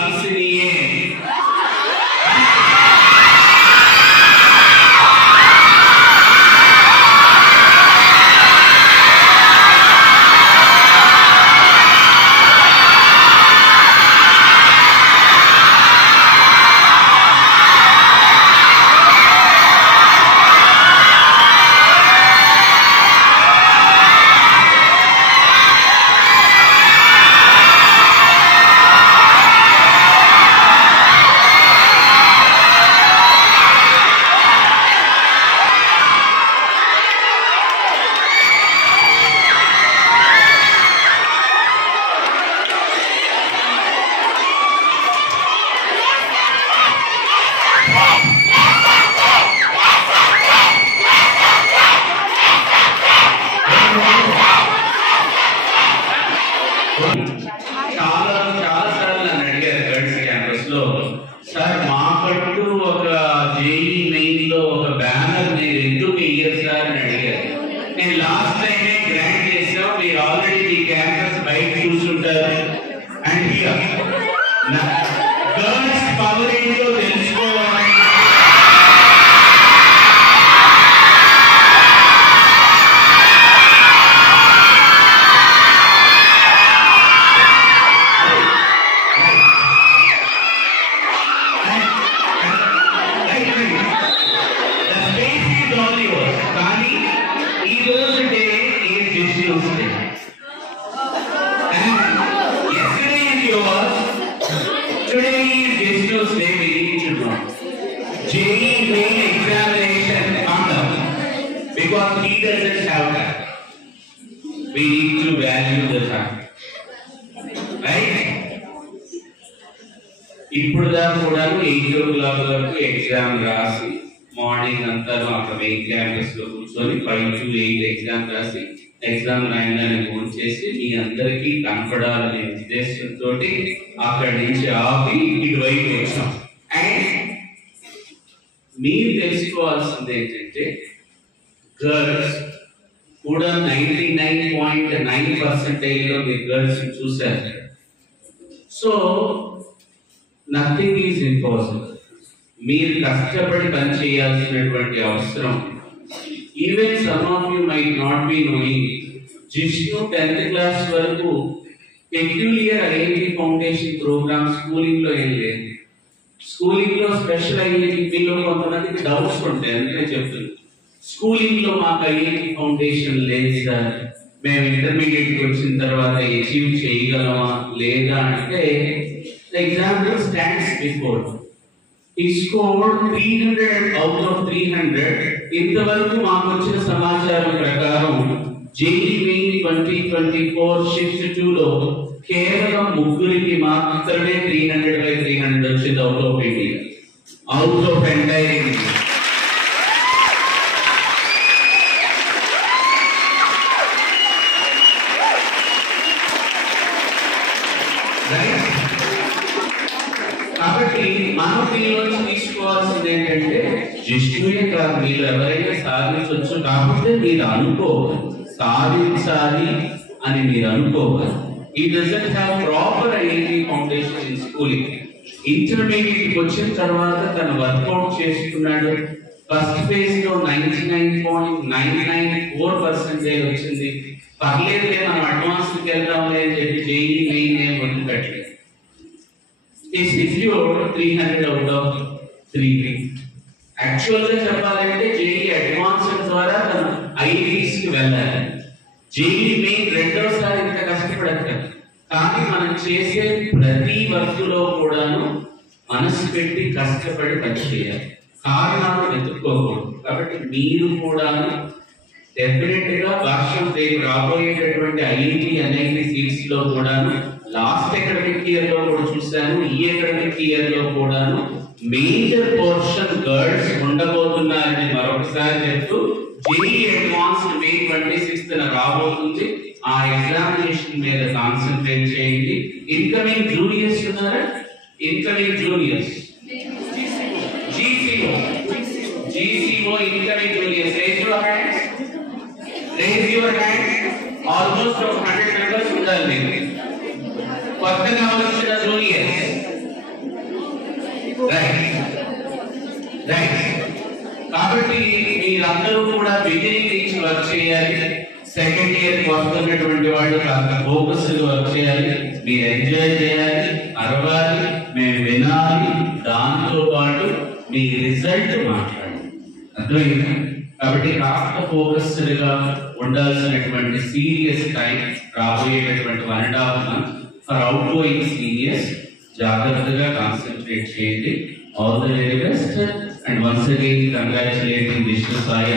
हंसनिए। Even some of you might not be knowing, Jishnu 10th class వరకు peculiar IIT Foundation program schooling లో ఏం లేదు. Schooling లో special IIT మీలో కొంతమందికి డౌట్స్ ఉంటాయి, అందుకే చెప్తున్నాను. స్కూలింగ్ లో మాకు IIT ఫౌండేషన్ లేదు సార్, మేము ఇంటర్మీడియట్ కి వచ్చిన తర్వాత అచీవ్ చేయగలమా లేదా అంటే, example stands before he scored 300 out of 300. ఇంతవరకు మాకు వచ్చిన సమాచారం ప్రకారం JEE Main 2024 షిఫ్ట్ 2 లో కేవలం ముగ్గురికి మాత్రమే 300/300 వచ్చింది out of India, out of entire India. కాబట్టి మనం దీనిలో తీసుకోవాల్సింది ఏంటంటే, జిష్ణుయే కాదు, మీరు ఎవరైనా సాధించవచ్చు, కాకపోతే మీరు అనుకోవాలి సాధించాలి అని మీరు అనుకోవాలి. ఈ doesn't have proper IIT foundation in schooling. Intermediate వచ్చిన తర్వాత తను వర్కౌట్ చేసుకున్నాడు. ఫస్ట్ ఫేజ్ లో 99.994% వచ్చింది. పర్లేదులే మనం అడ్వాన్స్ కి వెళ్దాంలే అని చెప్పి JEE Main వదిలిపెట్టలేదు. He secured 300 out of 300. Actual గా చెప్పాలంటే JEE అడ్వాన్స్డ్ ద్వారా తను IITs కి వెళ్ళాలి. JEE Main రెండోసారి ఇంత కష్టపడతారు, కానీ మనం చేసే ప్రతి వర్క్లో కూడాను మనసు పెట్టి కష్టపడి పని చేయాలి, కారణాలు వెతుక్కోకూడదు. కాబట్టి మీరు కూడాను డెఫినెట్ గా వర్షం రేపు రాబోయేటటువంటి IIT అనేక సీట్స్ లో కూడాను లాస్ట్ అకాడమిక్ ఇయర్ లో కూడా చూశాను, ఈ అకాడమిక్ ఇయర్ లో కూడాను మేజర్ పోర్షన్ గర్ల్స్ ఉండబోతున్నారని మరొకసారి చెప్తూ, JEE అడ్వాన్స్డ్ May 26th రాబోతుంది. ఆ ఎగ్జామినేషన్ మీద కాన్సన్ట్రేట్ చేయండి. ఇన్కమింగ్ జూనియర్స్ ఉన్నారా? Incoming juniors GCO incoming juniors, raise your hands. Almost 100 members ఉండాలి. కొత్తగా వచ్చిన జూనియర్స్ రైట్. కాబట్టి మీరందరూ కూడా బిగినింగ్ నుంచి వర్క్ చేయాలి. సెకండ్ ఇయర్ వస్తున్నటువంటి వాళ్ళు కాస్త ఫోకస్డ్ వర్క్ చేయాలి. మీరు ఎంజాయ్ చేయాలి, అరవాలి, మేము వినాలి, దాంతో పాటు మీ రిజల్ట్ మాట్లాడాలి. అర్థమైంది? కాబట్టి కాస్త ఫోకస్డ్ గా ఉండాల్సినటువంటి సీరియస్ టైం రాబోయేటటువంటి 1.5 months for out going seniors. జాగ్రత్తగా కాన్సన్ట్రేట్ చేయండి. All the very best and once again congratulating Vishnu Sai.